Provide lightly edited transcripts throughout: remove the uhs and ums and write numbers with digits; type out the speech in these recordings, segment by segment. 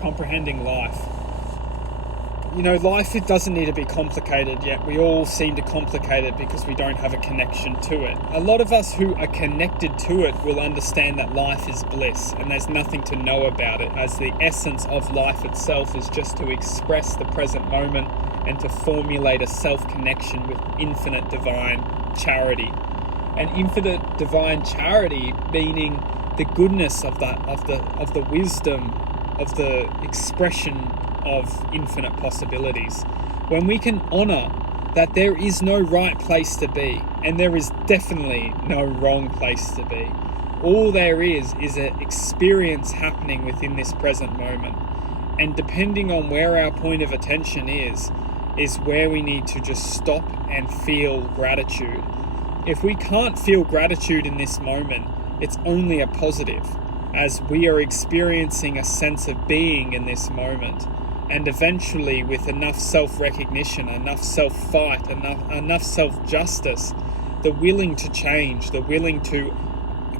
comprehending life. Life, it doesn't need to be complicated, yet we all seem to complicate it because we don't have a connection to it. A lot of us who are connected to it will understand that life is bliss and there's nothing to know about it, as the essence of life itself is just to express the present moment and to formulate a self-connection with infinite divine charity. And infinite divine charity meaning the goodness of the wisdom of the expression of infinite possibilities. When we can honor that there is no right place to be, and there is definitely no wrong place to be. All there is an experience happening within this present moment. And depending on where our point of attention is where we need to just stop and feel gratitude. If we can't feel gratitude in this moment, it's only a positive, as we are experiencing a sense of being in this moment. And eventually, with enough self-recognition, enough self-fight, enough self-justice, the willing to change, the willing to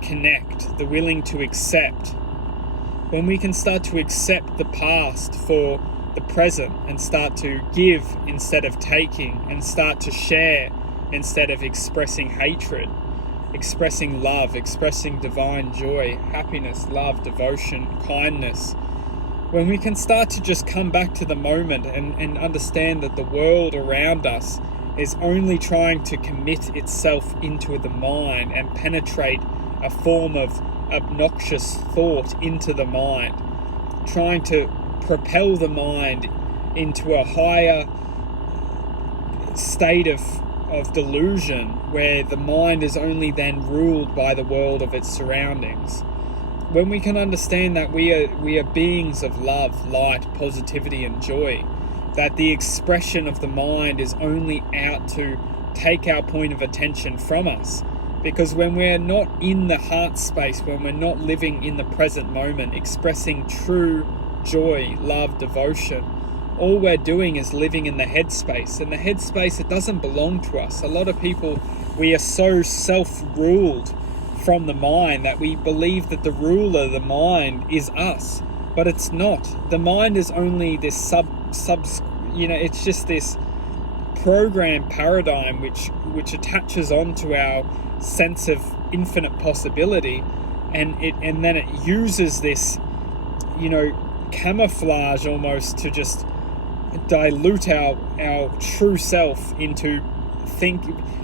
connect, the willing to accept. When we can start to accept the past for the present and start to give instead of taking, and start to share instead of expressing hatred, expressing love, expressing divine joy, happiness, love, devotion, kindness. When we can start to just come back to the moment and understand that the world around us is only trying to commit itself into the mind and penetrate a form of obnoxious thought into the mind, trying to propel the mind into a higher state of delusion where the mind is only then ruled by the world of its surroundings. When we can understand that we are beings of love, light, positivity and joy, that the expression of the mind is only out to take our point of attention from us. Because when we're not in the heart space, when we're not living in the present moment, expressing true joy, love, devotion, all we're doing is living in the headspace. And the headspace, it doesn't belong to us. A lot of people, we are so self-ruled from the mind that we believe that the ruler, the mind, is us, but it's not. The mind is only this it's just this program paradigm which attaches onto our sense of infinite possibility, and then it uses this camouflage almost to just dilute our true self into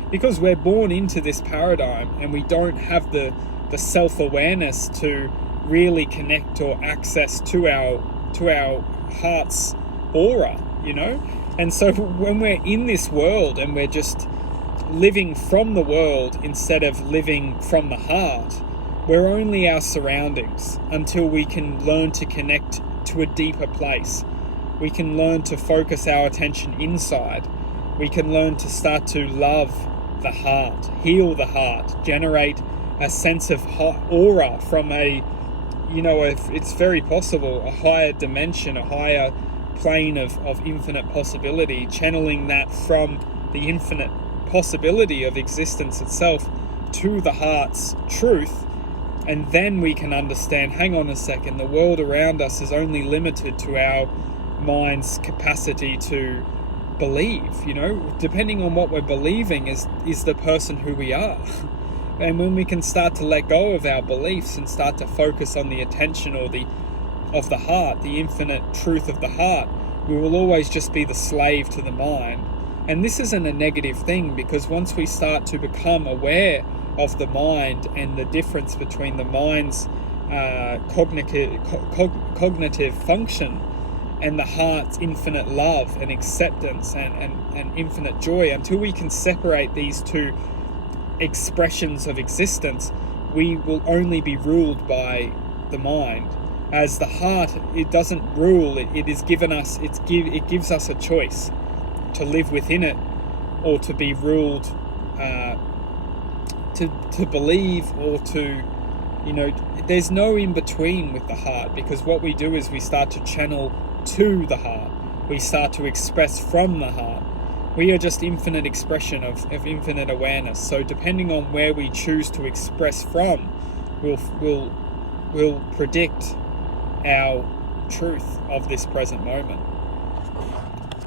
because we're born into this paradigm and we don't have the self-awareness to really connect or access to our heart's aura, and so when we're in this world and we're just living from the world instead of living from the heart, we're only our surroundings until we can learn to connect to a deeper place. We can learn to focus our attention inside. We can learn to start to love the heart, heal the heart, generate a sense of aura from if it's very possible, a higher dimension, a higher plane of infinite possibility, channeling that from the infinite possibility of existence itself to the heart's truth. And then we can understand, hang on a second, the world around us is only limited to our mind's capacity to believe. Depending on what we're believing is the person who we are. And when we can start to let go of our beliefs and start to focus on the attention of the heart, the infinite truth of the heart, we will always just be the slave to the mind. And this isn't a negative thing, because once we start to become aware of the mind and the difference between the mind's cognitive function and the heart's infinite love and acceptance and infinite joy, until we can separate these two expressions of existence, we will only be ruled by the mind. As the heart, it doesn't rule, it is given us, it gives us a choice to live within it or to be ruled, to believe or to, there's no in between with the heart, because what we do is we start to channel to the heart. We start to express from the heart. We are just infinite expression of infinite awareness. So depending on where we choose to express from, will predict our truth of this present moment.